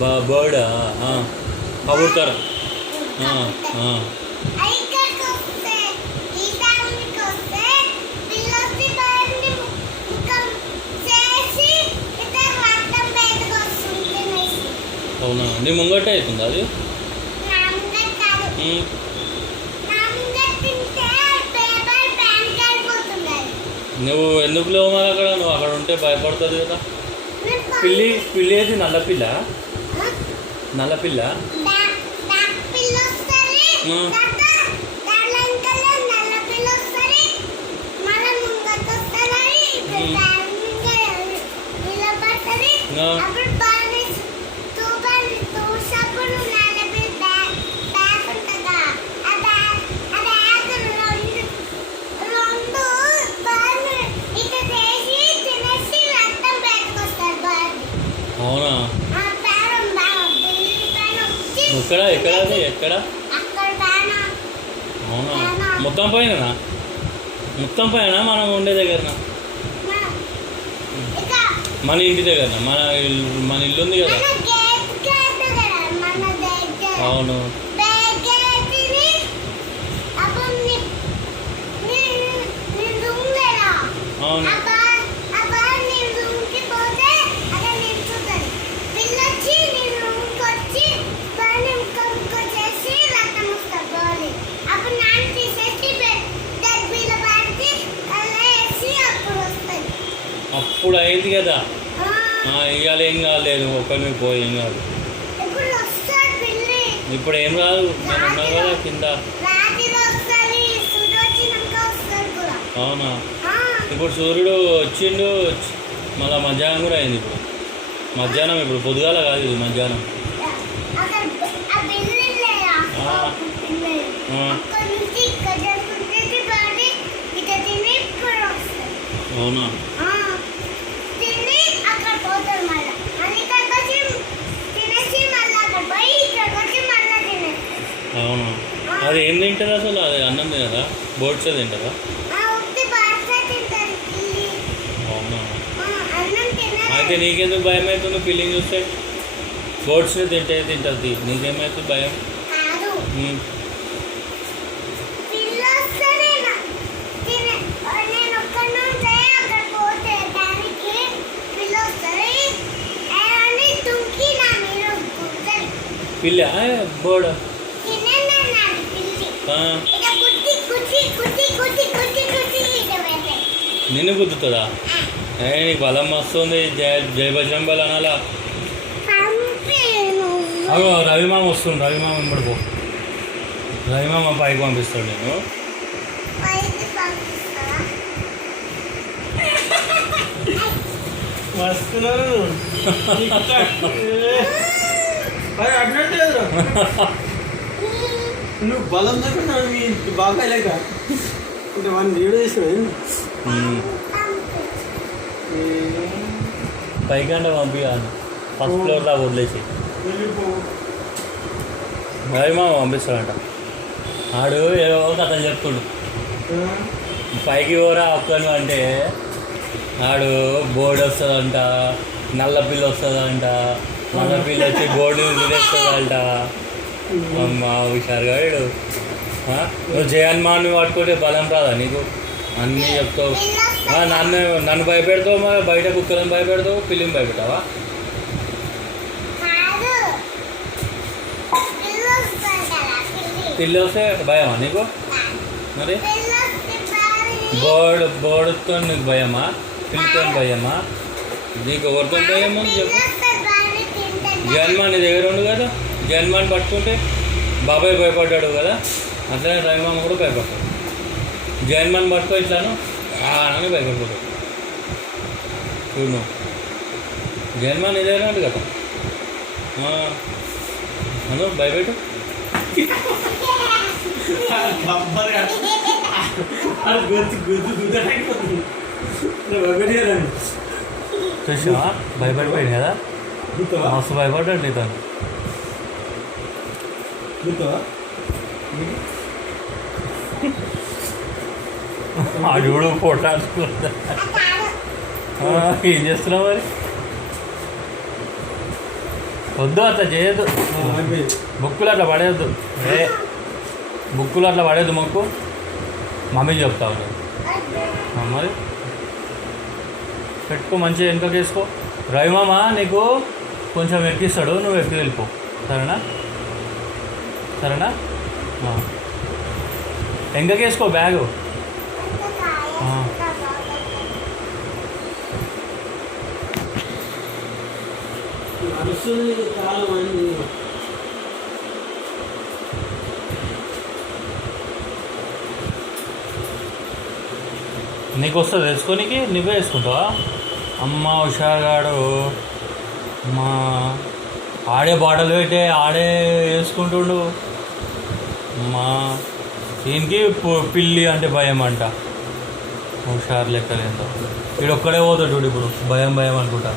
Bird కబూతర్. అవునా, నీ ముంగట్టే అవుతుంది అది. నువ్వు ఎందుకు లేవు మరి అక్కడ? నువ్వు అక్కడ ఉంటే భయపడుతుంది కదా. పిల్లి పిల్లి ఏది? నల్లపిల్ల. నల్లపిల్ల అవునా? ఎక్కడ ఎక్కడ అది ఎక్కడ? అవునా, మొత్తం పైన? మొత్తం పైన మనం ఉండే దగ్గర? మన ఇంటి దగ్గర? మన ఇల్లు ఉంది కదా. అవును. అవును. అప్పుడు అయింది కదా. ఇవాళ ఏం కాలేదు, ఒక్కరిని పోయి ఏం కాదు. ఇప్పుడు ఏం రాదు, నేను ఉన్నా కదా కింద. అవునా? ఇప్పుడు సూర్యుడు వచ్చిండు, మళ్ళీ మధ్యాహ్నం కూడా అయింది. ఇప్పుడు మధ్యాహ్నం, ఇప్పుడు పొద్దుగాల కాదు, ఇది మధ్యాహ్నం. అవునా? అవును. అది ఏం తింటారు అసలు? అది అన్నం తినదా? బోట్సే తింటారా? అవునా? అయితే నీకెందుకు భయం అవుతుంది పిల్లిని చూస్తే? బోట్స్ని తింటుంది, నీకేమవుతుంది భయం? పిల్ల బోర్డు నిన్ను గుద్దుతుందా? నీకు బలం వస్తుంది. జై బజరంగ్ బల్ అనాలా? అగో రవిమామ వస్తుంది, రవిమామ వెంబడిపో. రవిమామ పైకి పంపిస్తాడు. నేను వస్తున్నారు. నువ్వు బలం దగ్గర బాగా లేక అంటే మనం వీడియో చేసినావు. పైకంటే పంపించాను, ఫస్ట్ ఫ్లోర్లో వదిలేసి. రవిమామ పంపిస్తాడంట. ఆడు ఏదో కథలు చెప్తుడు. పైకి పోరా అక్కను అంటే ఆడు బోర్డు వస్తుందంట, నల్ల పిల్ల వస్తుందంట, నల్ల పిల్ల వచ్చి బోర్డు తినేస్తుందంట. అమ్మా హుషారుగాడు. నువ్వు జయన్మాన్ని పట్టుకుంటే బలం రాదా నీకు? అన్నీ చెప్తావు. నన్ను భయపెడతావు, మరి బయట కుక్కలను భయపెడతావు, పిల్లిని భయపెడతావా? పిల్లి వస్తే భయమా నీకు? మరి బోర్డుతో నీకు భయమా? పిల్లితో భయమా? నీకు ఎవరితో భయమో చెప్పు. జయన్మాన్ నీ దగ్గర ఉండు కదా, జయన్మాన్ పట్టుకుంటే బాబాయ్ భయపడ్డాడు కదా, అట్లనే రవిమామ కూడా భయపడతాడు. జయన్మాన్ పట్టుకో ఇట్లాను అని భయపడిపోతాడు. చూడు నువ్వు జయన్మాన్ నీ దగ్గర ఉండు కదా, అను భయపెట్టు. చూసావా భయపడిపోయింది కదా, మస్తు భయపడ్డాడు నీతో. అడుగుడు పోటాడుకుంటా. ఏం చేస్తున్నావు మరి? వద్దు అట్లా చేయొద్దు, బుక్కులు అట్లా పడేయద్దు. బుక్కులు అట్లా పడేయద్దు మొక్కు. మమ్మీ చెప్తావు నేను. మరి పెట్టుకో, మంచిగా వెనుకకి వేసుకో. రవి మామ నీకు కొంచెం ఎక్కిస్తాడు, నువ్వు ఎక్కి వెళ్ళిపో. సరేనా? సరేనా? వెనుకకి వేసుకో బ్యాగు. నడుస్తుంది కాలు మంది. నీకు వస్తుంది వేసుకోనికి, నువ్వే వేసుకుంటావా? అమ్మ హుషారుగాడు. మా ఆడే బాటలు పెట్టే ఆడే వేసుకుంటుండు. మా దీనికి పిల్లి అంటే భయం అంట. హుషారు లెక్కలేందో వీడు ఒక్కడే పోతాడు చూడు ఇప్పుడు, భయం భయం అనుకుంటా.